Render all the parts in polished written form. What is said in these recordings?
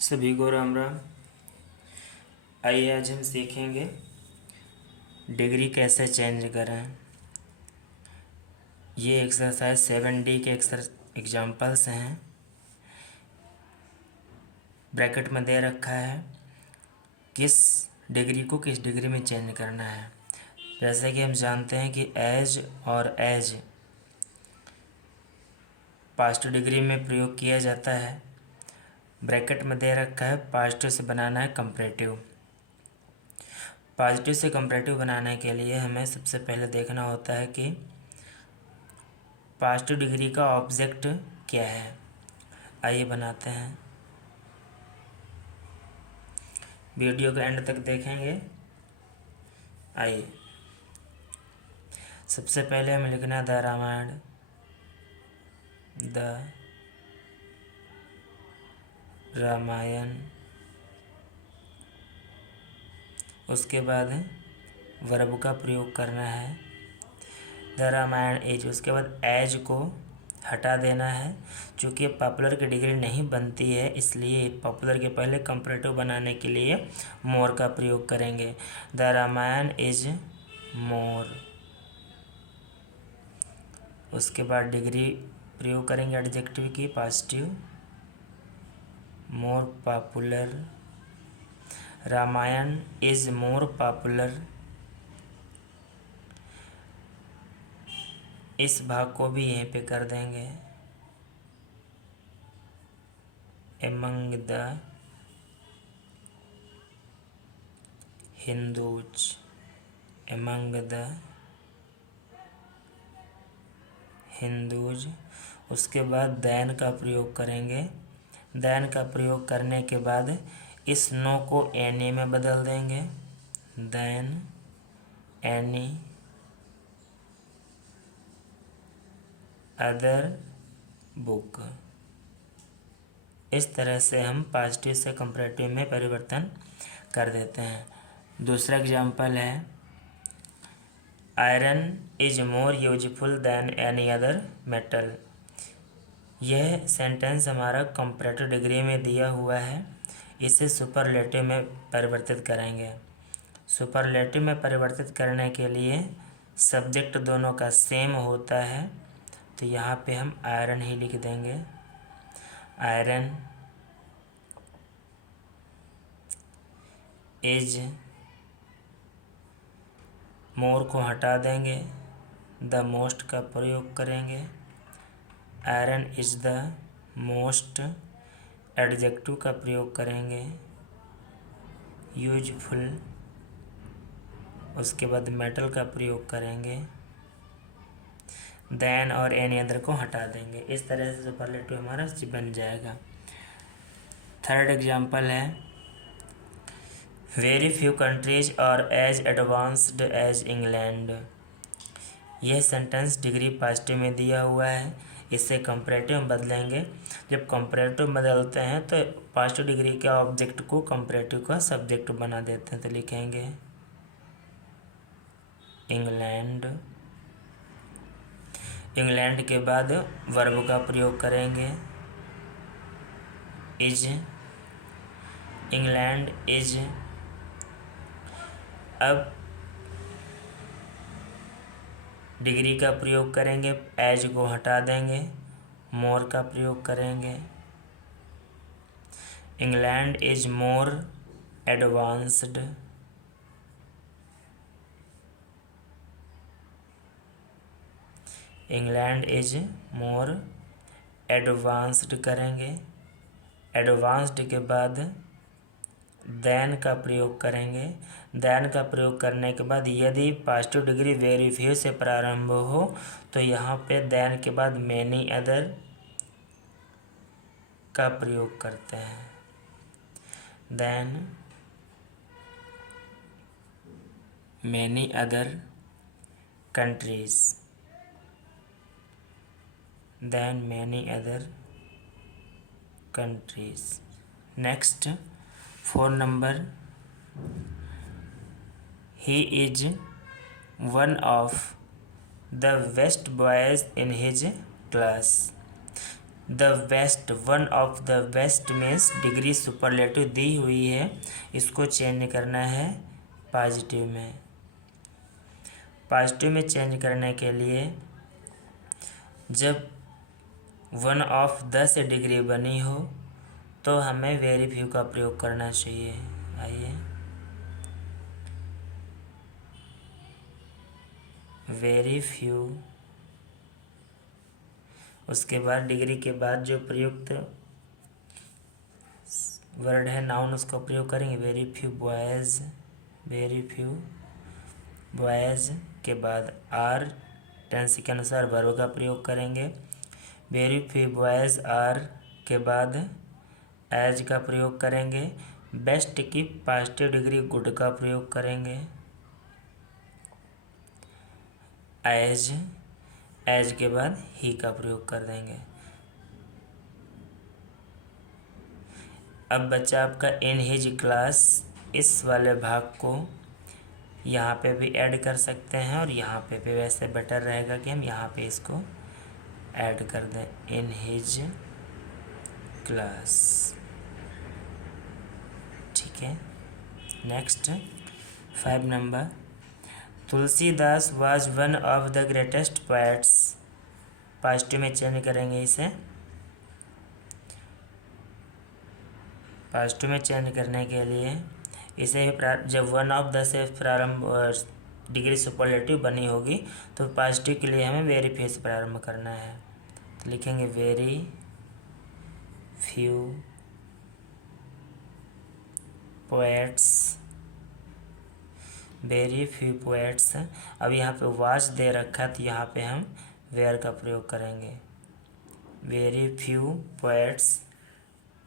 सभी को राम राम। आइए आज हम सीखेंगे डिग्री कैसे चेंज करें। ये एक्सरसाइज 7D के एग्जाम्पल्स हैं। ब्रैकेट में दे रखा है किस डिग्री को किस डिग्री में चेंज करना है। जैसे कि हम जानते हैं कि एज और एज पास्ट डिग्री में प्रयोग किया जाता है। ब्रैकेट में दे रखा है पॉजिटिव से बनाना है कंपैरेटिव। पॉजिटिव से कंपैरेटिव बनाने के लिए हमें सबसे पहले देखना होता है कि पॉजिटिव डिग्री का ऑब्जेक्ट क्या है। आइए बनाते हैं। वीडियो के एंड तक देखेंगे। आइए सबसे पहले हमें लिखना द रामायण। द रामायण। उसके बाद वर्ब का प्रयोग करना है द रामायण एज। उसके बाद एज को हटा देना है। चूँकि पॉपुलर की डिग्री नहीं बनती है इसलिए पॉपुलर के पहले कंपैरेटिव बनाने के लिए मोर का प्रयोग करेंगे। The Ramayana is more. उसके बाद डिग्री प्रयोग करेंगे एडजेक्टिव की positive. More popular. Ramayana is more popular. इस भाग को भी यहीं पे कर देंगे among the Hindus. Among the Hindus. उसके बाद देन का प्रयोग करेंगे। देन का प्रयोग करने के बाद इस नो को एनी में बदल देंगे। Then any other book. इस तरह से हम पॉजिटिव से कंपैरेटिव में परिवर्तन कर देते हैं। दूसरा एग्जाम्पल है iron is more useful than any other metal. यह सेंटेंस हमारा कंपैरेटिव डिग्री में दिया हुआ है। इसे सुपरलेटिव में परिवर्तित करेंगे। सुपरलेटिव में परिवर्तित करने के लिए सब्जेक्ट दोनों का सेम होता है तो यहाँ पे हम आयरन ही लिख देंगे। आयरन इज मोर को हटा देंगे द मोस्ट का प्रयोग करेंगे। Iron is the most adjective का प्रयोग करेंगे यूजफुल। उसके बाद मेटल का प्रयोग करेंगे। देन और एनी अदर को हटा देंगे। इस तरह से सुपरलेटिव हमारा बन जाएगा। थर्ड एग्जाम्पल है very few countries are as advanced as England. यह सेंटेंस डिग्री पॉजिटिव में दिया हुआ है। इससे कंपैरेटिव में बदलेंगे। जब कंपैरेटिव बदलते हैं तो पॉजिटिव डिग्री के ऑब्जेक्ट को कंपैरेटिव का सब्जेक्ट बना देते हैं तो लिखेंगे इंग्लैंड। इंग्लैंड के बाद वर्ब का प्रयोग करेंगे इज। England is. अब डिग्री का प्रयोग करेंगे एज को हटा देंगे मोर का प्रयोग करेंगे। England is more advanced. England is more advanced करेंगे। एडवांस्ड के बाद देन का प्रयोग करेंगे। देन का प्रयोग करने के बाद यदि पॉजिटिव डिग्री वेरी फ्यू से प्रारंभ हो तो यहाँ पे देन के बाद मैनी अदर का प्रयोग करते हैं। Than many other countries. Than many other countries. Next 4 number he is one of the best boys in his class. The best, one of the best means degree superlative दी हुई है, इसको change करना है पॉजिटिव में। Positive में change करने के लिए जब वन ऑफ द से डिग्री बनी हो तो हमें वेरी फ्यू का प्रयोग करना चाहिए। आइए, वेरी फ्यू, उसके बाद डिग्री के बाद जो प्रयुक्त वर्ड है नाउन उसका प्रयोग करेंगे, very few boys, very few boys के बाद आर टेंस के अनुसार वर्ब का प्रयोग करेंगे। वेरी फ्यू बॉयज़ आर के बाद एज का प्रयोग करेंगे। बेस्ट की पॉजिटिव डिग्री गुड का प्रयोग करेंगे। एज, एज के बाद ही का प्रयोग कर देंगे। अब बच्चा आपका इन हिज क्लास, इस वाले भाग को यहाँ पे भी ऐड कर सकते हैं और यहाँ पे भी वैसे बेटर रहेगा कि हम यहाँ पे इसको ऐड कर दें, इन हिज क्लास। ठीक है, next 5 number, Tulsidas was one of the greatest poets. Positive में चेंज करेंगे इसे। पॉजिटिव में चेंज करने के लिए इसे जब वन ऑफ द से प्रारंभ डिग्री सुपरलेटिव बनी होगी तो पॉजिटिव के लिए हमें वेरी फ्यू से प्रारंभ करना है। तो लिखेंगे very few poets, very few poets. अब यहाँ पे वाच दे रखा है तो यहाँ पे हम वेयर का प्रयोग करेंगे। Very few poets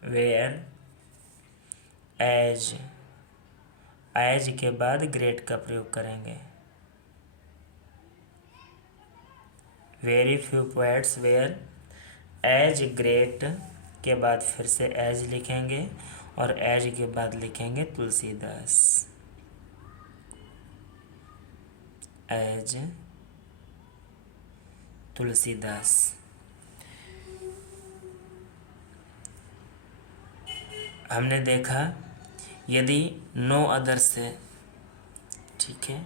were as, as के बाद ग्रेट का प्रयोग करेंगे। Very few poets were as great के बाद फिर से एज लिखेंगे और एज के बाद लिखेंगे तुलसीदास, एज तुलसीदास। हमने देखा यदि नो अदर से, ठीक है,